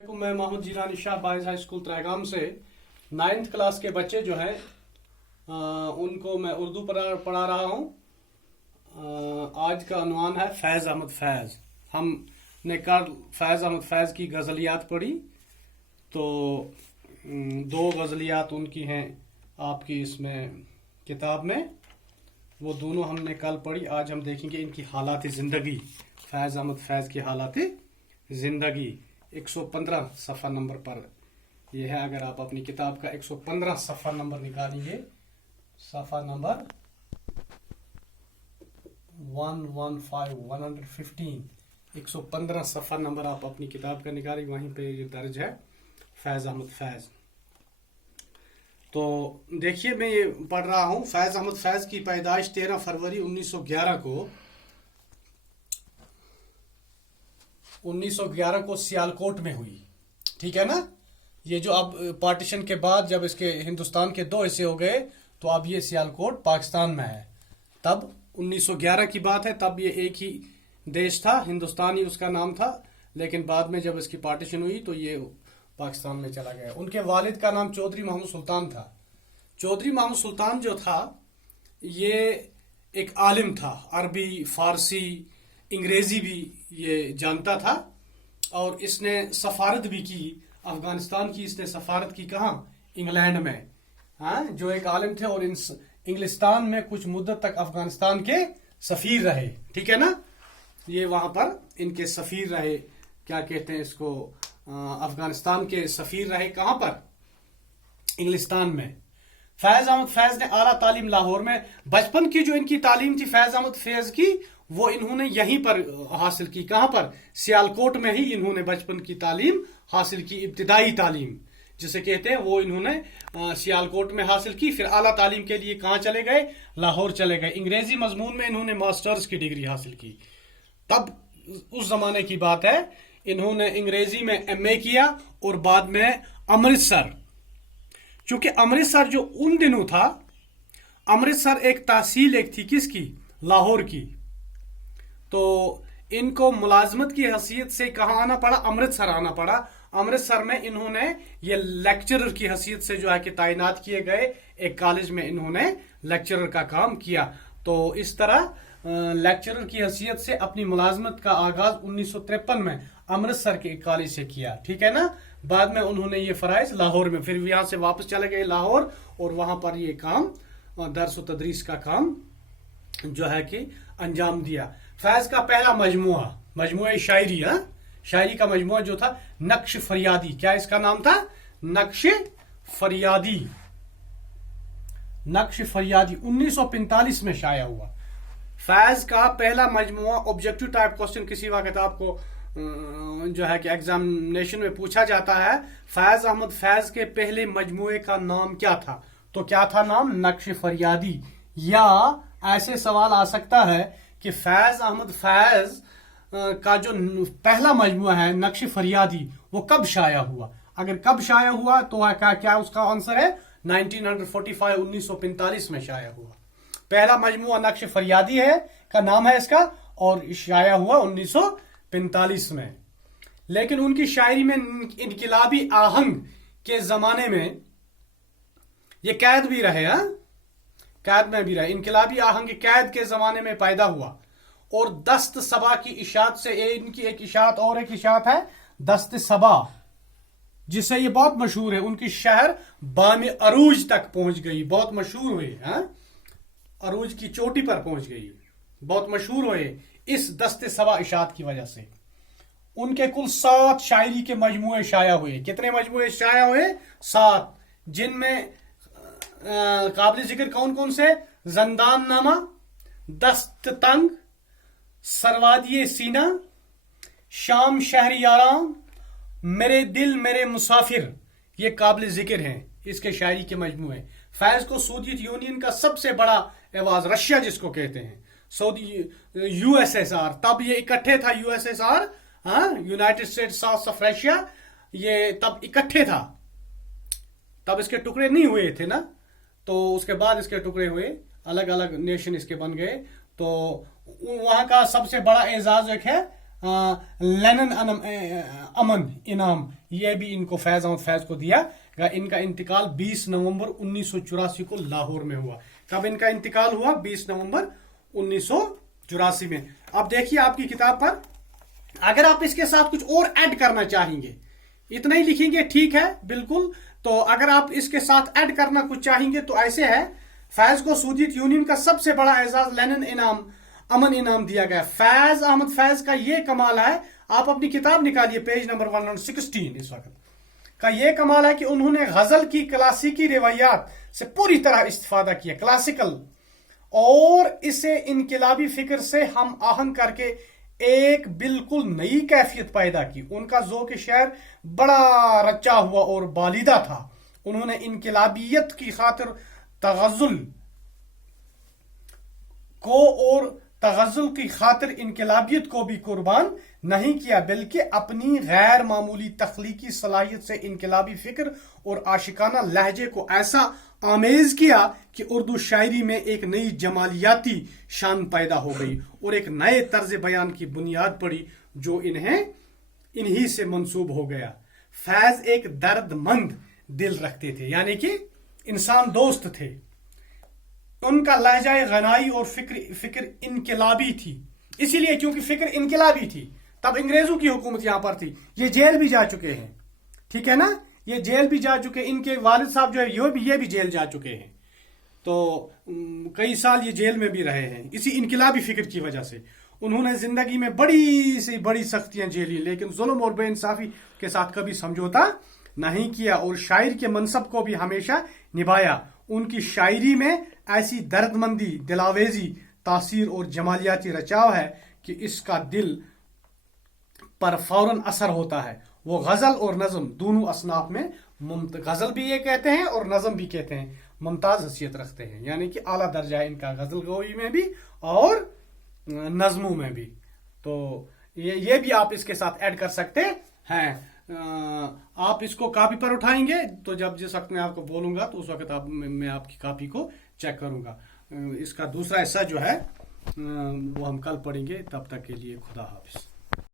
मैं Mohammad Jilani Shah boys high school Taragam से 9th class के बच्चे जो हैं उनको मैं उर्दू पढ़ा रहा हूँ। आज का उन्वान है फैज़ अहमद फैज़। हमने कल फैज़ अहमद फैज़ की गज़लियात पढ़ी, तो दो गज़लियात उनकी हैं आपकी इसमें किताब में, वो दोनों हमने कल पढ़ी। आज हम देखेंगे इनकी हालात ज़िंदगी, फैज़ अहमद फैज़ की हालात ज़िंदगी 115 सफ़ा नंबर पर यह है। अगर आप अपनी किताब का 115 सफ़ा नंबर निकालेंगे, सफ़ा नंबर 115 सफ़ा नंबर आप अपनी किताब का निकालेंगे, वहीं पे ये दर्ज है फैज़ अहमद फैज़। तो देखिए, मैं ये पढ़ रहा हूँ। फैज़ अहमद फैज़ की पैदाइश 13 फरवरी 1911 को सियालकोट में हुई। ठीक है ना। ये जो अब पार्टीशन के बाद जब इसके हिंदुस्तान के दो हिस्से हो गए, तो अब ये सियालकोट पाकिस्तान में है। तब 1911 की बात है, तब ये एक ही देश था, हिंदुस्तान ही उसका नाम था। लेकिन बाद में जब इसकी पार्टीशन हुई तो ये पाकिस्तान में चला गया। उनके वालिद का नाम चौधरी मोहम्मद सुल्तान था। चौधरी मोहम्मद सुल्तान जो था, ये एक आलिम था, अरबी, फारसी, अंग्रेजी भी ये जानता था, और इसने सफारत भी की अफगानिस्तान की। इसने सफारत की कहाँ? इंग्लैंड में। हाँ, जो एक आलिम थे और इंग्लिस्तान में कुछ मुद्दत तक अफगानिस्तान के सफीर रहे। ठीक है ना। ये वहां पर इनके सफीर रहे, क्या कहते हैं इसको, अफगानिस्तान के सफीर रहे। कहां पर? इंग्लिस्तान में। फैज़ अहमद फैज़ ने आला तालीम लाहौर में, बचपन की जो इनकी तालीम थी फैज़ अहमद फैज़ की, वो इन्होंने यहीं पर हासिल की। कहां पर? सियालकोट में ही इन्होंने बचपन की तालीम हासिल की, इब्तिदाई तालीम जिसे कहते हैं, वो इन्होंने सियालकोट में हासिल की। फिर आला तालीम के लिए कहां चले गए? लाहौर चले गए। अंग्रेजी मजमून में इन्होंने मास्टर्स की डिग्री हासिल की। तब उस जमाने की बात है, इन्होंने अंग्रेजी में MA किया और बाद में अमृतसर, चूंकि अमृतसर जो उन दिनों था, अमृतसर एक तहसील एक थी किसकी? लाहौर की। तो इनको मुलाजमत की हैसियत से कहाँ आना पड़ा? अमृतसर आना पड़ा। अमृतसर में इन्होंने ये लेक्चरर की हैसियत से जो है कि तैनात किए गए। एक कॉलेज में इन्होंने लेक्चरर का काम किया। तो इस तरह लेक्चरर की हैसियत से अपनी मुलाजमत का आगाज 1953 में अमृतसर के एक कॉलेज से किया। ठीक है ना। बाद में उन्होंने ये फराइज लाहौर में, फिर यहाँ से वापस चले गए लाहौर, और वहां पर ये काम, दर्स व तदरीस का काम जो है कि अंजाम दिया। फैज का पहला मजमुआ शायरी, शायरी का मजमुआ जो था नक्श फरियादी। क्या इसका नाम था? नक्श फरियादी। नक्श फरियादी 1945 में शाया हुआ। फैज का पहला मजमुआ। ऑब्जेक्टिव टाइप क्वेश्चन किसी वक्त आपको जो है कि एग्जामिनेशन में पूछा जाता है, फैज अहमद फैज के पहले मजमुए का नाम क्या था? तो क्या था नाम? नक्श फरियादी। या ऐसे सवाल आ सकता है कि फैज अहमद फैज का जो पहला मजमुआ है नक्श फरियादी, वो कब शाया हुआ? अगर कब शाया हुआ तो क्या उसका आंसर है 1945 में शाया हुआ। पहला मजमुआ नक्श फरियादी है का नाम है इसका, और शाया हुआ 1945 में। लेकिन उनकी शायरी में इनकिलाबी आहंग के जमाने में ये कैद भी रहे। कैद में भी रहे। इनकिलाबी आहंग कैद के जमाने में पैदा हुआ, और दस्त सबा की इशात से इनकी एक इशात, और एक इशात है दस्त सबा, जिससे ये बहुत मशहूर है। उनकी शहर बाम अरूज तक पहुंच गई, बहुत मशहूर हुए। अरूज की चोटी पर पहुंच गई, बहुत मशहूर हुए इस दस्त सबा इशात की वजह से। उनके कुल 7 शायरी के मजमुए शाया हुए। कितने मजमुए शाया हुए? 7, जिनमें काबिल जिक्र कौन कौन से? जंदान नामा, दस्त तंग, सरवादिये सीना, शाम शहर याराम, मेरे दिल मेरे मुसाफिर, ये काबिल जिक्र हैं इसके शायरी के मजमुए। फैज को सोवियत यूनियन का सबसे बड़ा एवाज, रशिया जिसको कहते हैं, सऊदी USSR, तब ये इकट्ठे था USSR, United states of Russia, ये तब इकट्ठे था। तब इसके टुकड़े नहीं हुए थे ना, तो उसके बाद इसके टुकड़े हुए, अलग अलग नेशन इसके बन गए। तो वहां का सबसे बड़ा एजाज एक है लेनिन अमन इनाम, ये भी इनको फैज अहमद फैज को दिया गया। इनका इंतकाल 20 नवंबर 1984 को लाहौर में हुआ। कब इनका इंतकाल हुआ? 20 नवंबर 1984 में। अब देखिए आपकी किताब पर, अगर आप इसके साथ कुछ और ऐड करना चाहेंगे, इतना ही लिखेंगे ठीक है बिल्कुल। तो अगर आप इसके साथ ऐड करना कुछ चाहेंगे तो ऐसे है, फैज को सोवियत यूनियन का सबसे बड़ा एजाज लेनिन इनाम अमन इनाम दिया गया। फैज अहमद फैज का ये कमाल है, आप अपनी किताब निकालिए पेज नंबर 116 इस वक्त का, ये कमाल है कि उन्होंने गजल की क्लासिकी रिवायात से पूरी तरह इस्तेफादा किया, क्लासिकल, और इसे इनकलाबी फिक्र से हम आहंग करके एक बिल्कुल नई कैफियत पैदा की। उनका ज़ौक़ शेर बड़ा रचा हुआ और बालिदा था। उन्होंने इनकलाबियत की खातिर तगज़ुल को और तगज़ुल की खातिर इनकलाबियत को भी कुर्बान नहीं किया, बल्कि अपनी गैर मामूली तख्लीकी सलाहियत से इनकलाबी फिक्र और आशिकाना लहजे को ऐसा आमेज किया कि उर्दू शायरी में एक नई जमालियाती शान पैदा हो गई और एक नए तर्ज बयान की बुनियाद पड़ी जो इन्हीं से मंसूब हो गया। फैज एक दर्दमंद दिल रखते थे, यानी कि इंसान दोस्त थे। उनका लहजा गनाई और फिक्र इनकलाबी थी, इसीलिए क्योंकि फिक्र इनकलाबी थी। तब अंग्रेजों की हुकूमत यहां पर थी, ये जेल भी जा चुके हैं, ठीक है ना, ये जेल भी जा चुके, इनके वालिद साहब जो है ये भी जेल जा चुके हैं। तो कई साल ये जेल में भी रहे हैं इसी इनकलाबी फिक्र की वजह से। उन्होंने जिंदगी में बड़ी से बड़ी सख्तियां झेली, लेकिन जुल्म और बेइंसाफी के साथ कभी समझौता नहीं किया और शायर के मनसब को भी हमेशा निभाया। उनकी शायरी में ऐसी दर्दमंदी, दिलावेजी, तासीर और जमालियाती रचाव है कि इसका दिल पर फौरन असर होता है। वो गजल और नज़म दोनों असनाफ में गजल भी ये कहते हैं और नज़म भी कहते हैं, मुमताज हैसियत रखते हैं, यानी कि आला दर्जा है इनका गजल गोई में भी और नज़मों में भी। तो ये भी आप इसके साथ ऐड कर सकते हैं। आप इसको कॉपी पर उठाएंगे तो जब जिस वक्त मैं आपको बोलूंगा तो उस वक्त मैं आपकी कॉपी को चेक करूंगा। इसका दूसरा हिस्सा जो है वो हम कल पढ़ेंगे। तब तक के लिए खुदा हाफिज।